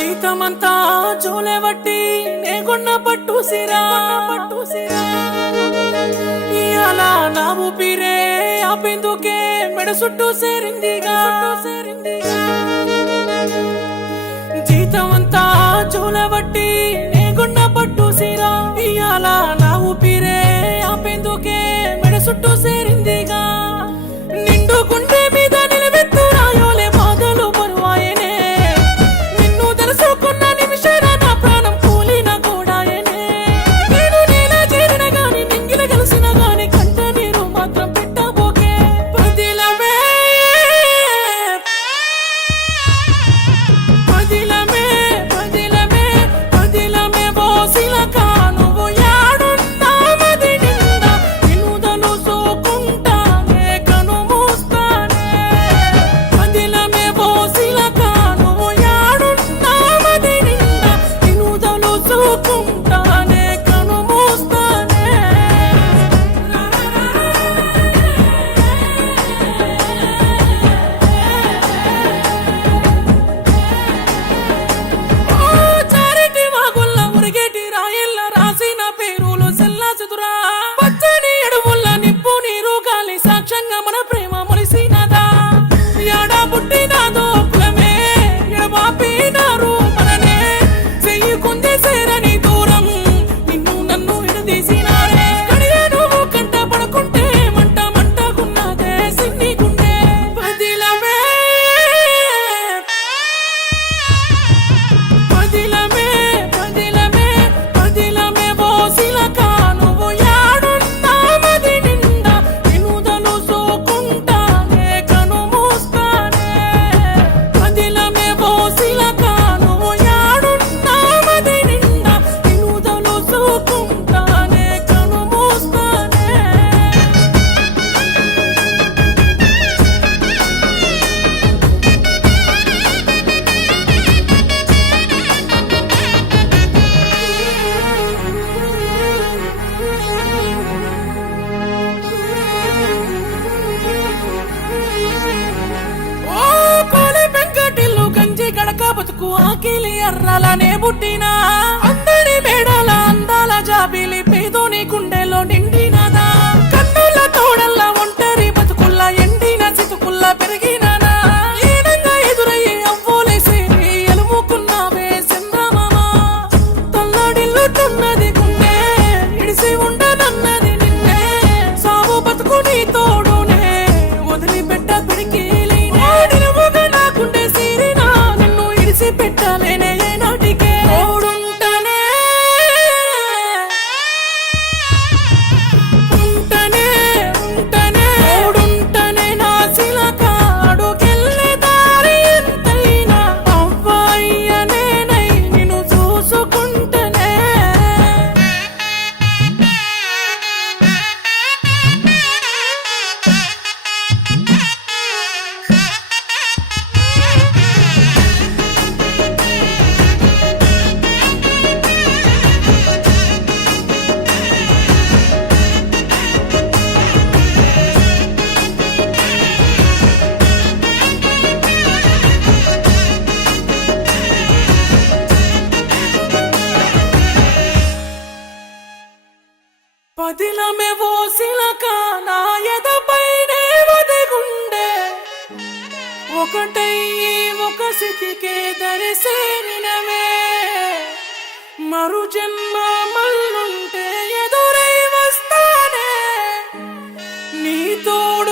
జీతమంతా జోలెవట్టి నేగొన్న పట్టు సిరా ఇయాల నా ఊపిరే ఆపేందుకే మెడ చుట్టూ సేరిందిగా జీతమంతా జోలెవట్టి నేగొన్న పట్టు సిరా ఇయాల నా ఊపిరే ఆపేందుకే మెడ చుట్టూ సేరిందిగా నిండు గుండె మీద నిలబెత్తు రాయోలే బాధలు బరువాయనే నిన్ను తెలుసుకున్న నిమిషాన నా ప్రాణం కూలిన కూడాయనే నేను నేల చేరిన గాని నింగిల కలిసిన గాని కంట నీరు మాత్రం పెట్టబోకే పదిలమే పదిలమే పదిలమే పదిలమే బోసిలక నువ్వు యాడున్నా మది నిండా నిన్ను తలుసుకుంటానే కను మూస్తానే పదిలమే బోసిలక నువ్వు యాడున్నా మది నిండా నిన్ను తలుసుకుంటానే కను మూస్తానే చారిటి వాగుల్ల మురిగేటి రాయల్ల రాసిన పేరులు సెల్లాసుదురా పచ్చని ఎడుముల్ల నిప్పు నీరు గాలి సాక్ష్యంగా మన ప్రేమ మొలిసినదా యాడా పుట్టినాదో కులమే ఎడబాపినారు మననే చెయ్యుకుందే సేరని దూరం నిన్ను నన్ను విడదీసినారే కడియ నువ్వు కంట పడుకుంటే మంట మంటకున్నదే సిన్ని గుండె పదిలమే పదిలమే పదిలమే పదిలమే బోసిలక నువ్వు యాడున్నా మది నిండా నిన్ను తలుసుకుంటానే కను మూస్తానే పదిలమే బోసిలక నువ్వు యాడున్నా మది నిండా నిన్ను తలుసుకుంటానే కను మూస్తానే ఓ కోలి పెంకటిల్లు గంజి గడక బతుకు ఆకిలి అర్రలనే పుట్టినా అందరి మేడల అందాల జాబిలి పేదోని గుండెలో నిండినదా కన్నుల తోడల్ల ఒంటరి బతుకుల్ల ఎండిన చితుకుల్ల పెరిగిననా ఏనంగా ఎదురయ్యి అవ్వోలేసి ఎలుముకున్నావే చంద్రమామ తల్లడిల్లుతున్నది గుండె ఇడిసి ఉండనన్నది నిన్నే సాగు బతుకు నీ తోడునే వదిలిపెట్ట పిడికిలి నిలువుగా నా గుండె సీరినా నిన్ను ఇడిసి పెట్టలేనే ఏ నాటికే తోడుంటనే ఉంటనే ఉంటనే తోడుంటనే నా చిలక అడుగెళ్ళే దారి ఎంతైనా అవ్వయ్యనేనై నిన్ను చూసుకుంటనే పదిలమే ఓసిలక నా ఎదపైనే వదిగుండే ఒకటయ్యి ఒక స్థితికే దరిసేరినవే మరు జన్మ మల్లుంటే ఎదురై వస్తానే నీ తోడు